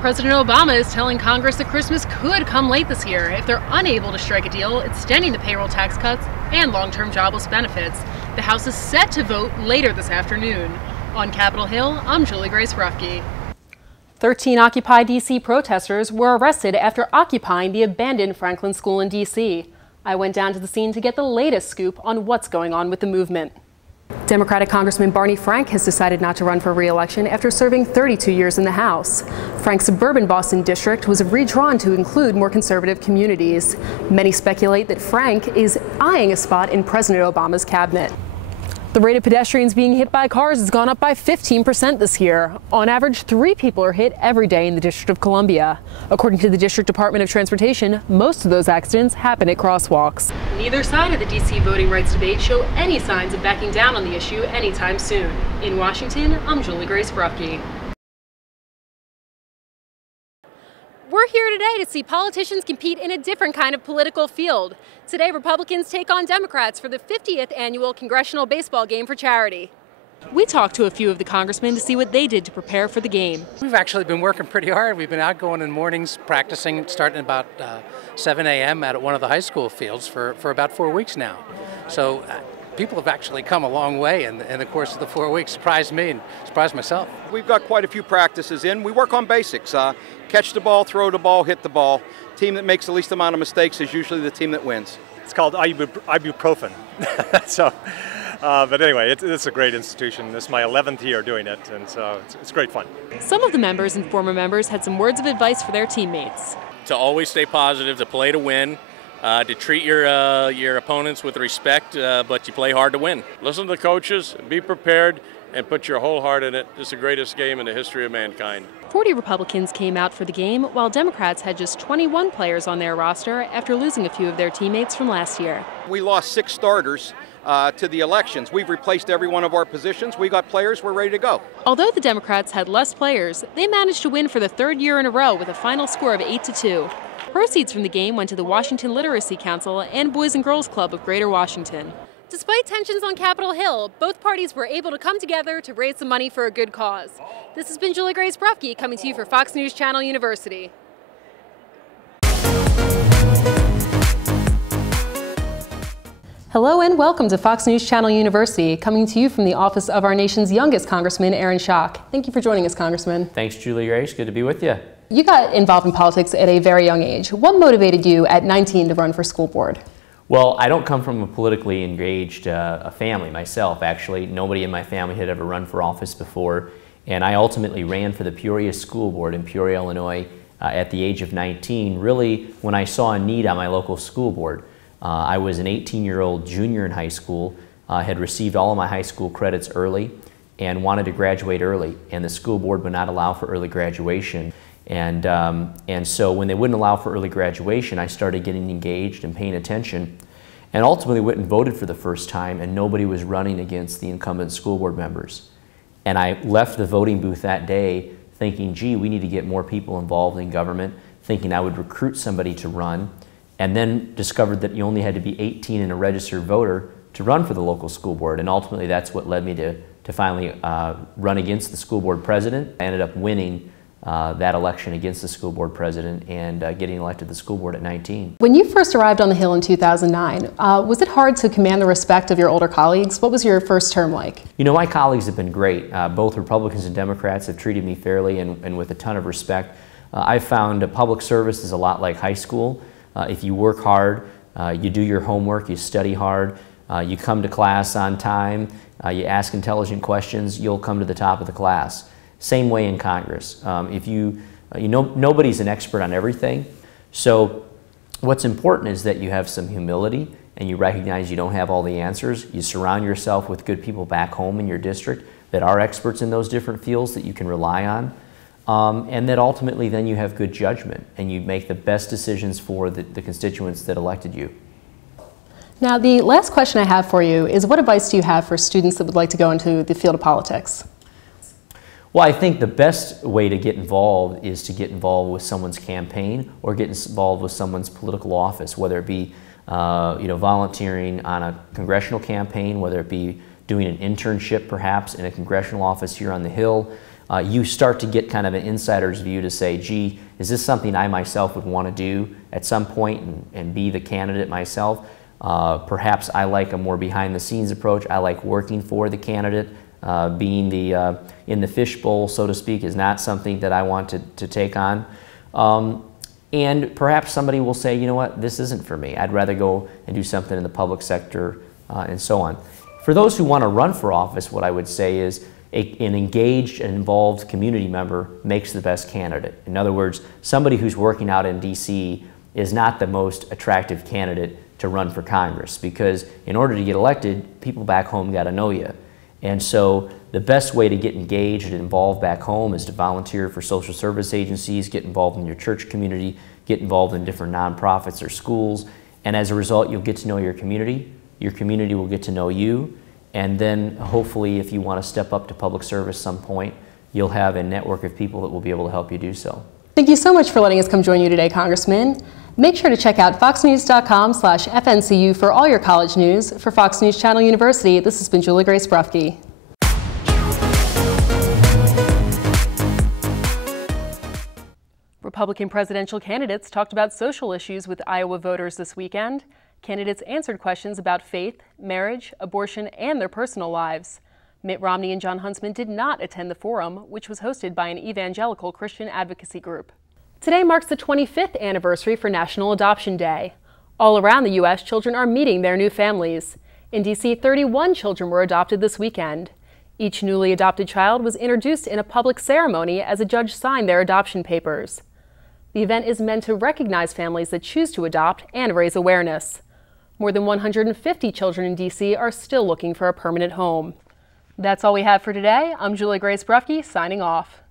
President Obama is telling Congress that Christmas could come late this year if they're unable to strike a deal extending the payroll tax cuts and long-term jobless benefits. The House is set to vote later this afternoon. On Capitol Hill, I'm Julie Grace Ruffke. 13 Occupy D.C. protesters were arrested after occupying the abandoned Franklin School in D.C. I went down to the scene to get the latest scoop on what's going on with the movement. Democratic Congressman Barney Frank has decided not to run for re-election after serving 32 years in the House. Frank's suburban Boston district was redrawn to include more conservative communities. Many speculate that Frank is eyeing a spot in President Obama's cabinet. The rate of pedestrians being hit by cars has gone up by 15% this year. On average, 3 people are hit every day in the District of Columbia. According to the District Department of Transportation, most of those accidents happen at crosswalks. Neither side of the D.C. voting rights debate show any signs of backing down on the issue anytime soon. In Washington, I'm Julie Grace Ruffke. We're here today to see politicians compete in a different kind of political field. Today, Republicans take on Democrats for the 50th annual Congressional Baseball Game for charity. We talked to a few of the congressmen to see what they did to prepare for the game. We've actually been working pretty hard. We've been out going in the mornings, practicing, starting about 7 a.m. at one of the high school fields for about 4 weeks now. So people have actually come a long way in the course of the 4 weeks. Surprised me and surprised myself. We've got quite a few practices in. We work on basics. Catch the ball, throw the ball, hit the ball. Team that makes the least amount of mistakes is usually the team that wins. It's called ibuprofen. But anyway, it's a great institution. This is my 11th year doing it, and so it's great fun. Some of the members and former members had some words of advice for their teammates. To always stay positive, to play to win, to treat your opponents with respect, but you play hard to win. Listen to the coaches, be prepared, and put your whole heart in it. It's the greatest game in the history of mankind. 40 Republicans came out for the game, while Democrats had just 21 players on their roster after losing a few of their teammates from last year. We lost 6 starters to the elections. We've replaced every one of our positions. We got players, we're ready to go. Although the Democrats had less players, they managed to win for the 3rd year in a row with a final score of 8-2. Proceeds from the game went to the Washington Literacy Council and Boys and Girls Club of Greater Washington. Despite tensions on Capitol Hill, both parties were able to come together to raise some money for a good cause. This has been Julie Grace Ruffke coming to you for Fox News Channel University. Hello and welcome to Fox News Channel University, coming to you from the office of our nation's youngest Congressman, Aaron Schock. Thank you for joining us, Congressman. Thanks, Julie Grace. Good to be with you. You got involved in politics at a very young age. What motivated you at 19 to run for school board? Well, I don't come from a politically engaged family myself, actually. Nobody in my family had ever run for office before, and I ultimately ran for the Peoria School Board in Peoria, Illinois at the age of 19, really when I saw a need on my local school board. I was an 18-year-old junior in high school, had received all of my high school credits early, and wanted to graduate early, and the school board would not allow for early graduation. And so when they wouldn't allow for early graduation, I started getting engaged and paying attention, and ultimately went and voted for the first time, and nobody was running against the incumbent school board members. And I left the voting booth that day thinking, gee, we need to get more people involved in government, thinking I would recruit somebody to run, and then discovered that you only had to be 18 and a registered voter to run for the local school board, and ultimately that's what led me to finally run against the school board president. I ended up winning that election against the school board president and getting elected to the school board at 19. When you first arrived on the Hill in 2009, was it hard to command the respect of your older colleagues? What was your first term like? You know, my colleagues have been great. Both Republicans and Democrats have treated me fairly and with a ton of respect. I've found public service is a lot like high school. If you work hard, you do your homework, you study hard, you come to class on time, you ask intelligent questions, you'll come to the top of the class. Same way in Congress. Nobody's an expert on everything. So what's important is that you have some humility and you recognize you don't have all the answers. You surround yourself with good people back home in your district that are experts in those different fields that you can rely on. And that ultimately then you have good judgment and you make the best decisions for the constituents that elected you. Now, the last question I have for you is, what advice do you have for students that would like to go into the field of politics? Well, I think the best way to get involved is to get involved with someone's campaign or get involved with someone's political office, whether it be volunteering on a congressional campaign, whether it be doing an internship perhaps in a congressional office here on the Hill, you start to get kind of an insider's view to say, gee, is this something I myself would want to do at some point and be the candidate myself? Perhaps I like a more behind-the-scenes approach. I like working for the candidate. Being in the fishbowl, so to speak, is not something that I want to take on. And perhaps somebody will say, you know what, this isn't for me. I'd rather go and do something in the public sector and so on. For those who want to run for office, what I would say is an engaged and involved community member makes the best candidate. In other words, somebody who's working out in DC is not the most attractive candidate to run for Congress, because in order to get elected, people back home got to know you. And so the best way to get engaged and involved back home is to volunteer for social service agencies, get involved in your church community, get involved in different nonprofits or schools, and as a result, you'll get to know your community will get to know you, and then hopefully if you want to step up to public service some point, you'll have a network of people that will be able to help you do so. Thank you so much for letting us come join you today, Congressman. Make sure to check out foxnews.com/FNCU for all your college news. For Fox News Channel University, this has been Julie Grace Brufke. Republican presidential candidates talked about social issues with Iowa voters this weekend. Candidates answered questions about faith, marriage, abortion, and their personal lives. Mitt Romney and Jon Huntsman did not attend the forum, which was hosted by an evangelical Christian advocacy group. Today marks the 25th anniversary for National Adoption Day. All around the U.S., children are meeting their new families. In D.C., 31 children were adopted this weekend. Each newly adopted child was introduced in a public ceremony as a judge signed their adoption papers. The event is meant to recognize families that choose to adopt and raise awareness. More than 150 children in D.C. are still looking for a permanent home. That's all we have for today. I'm Julie Grace Brufke, signing off.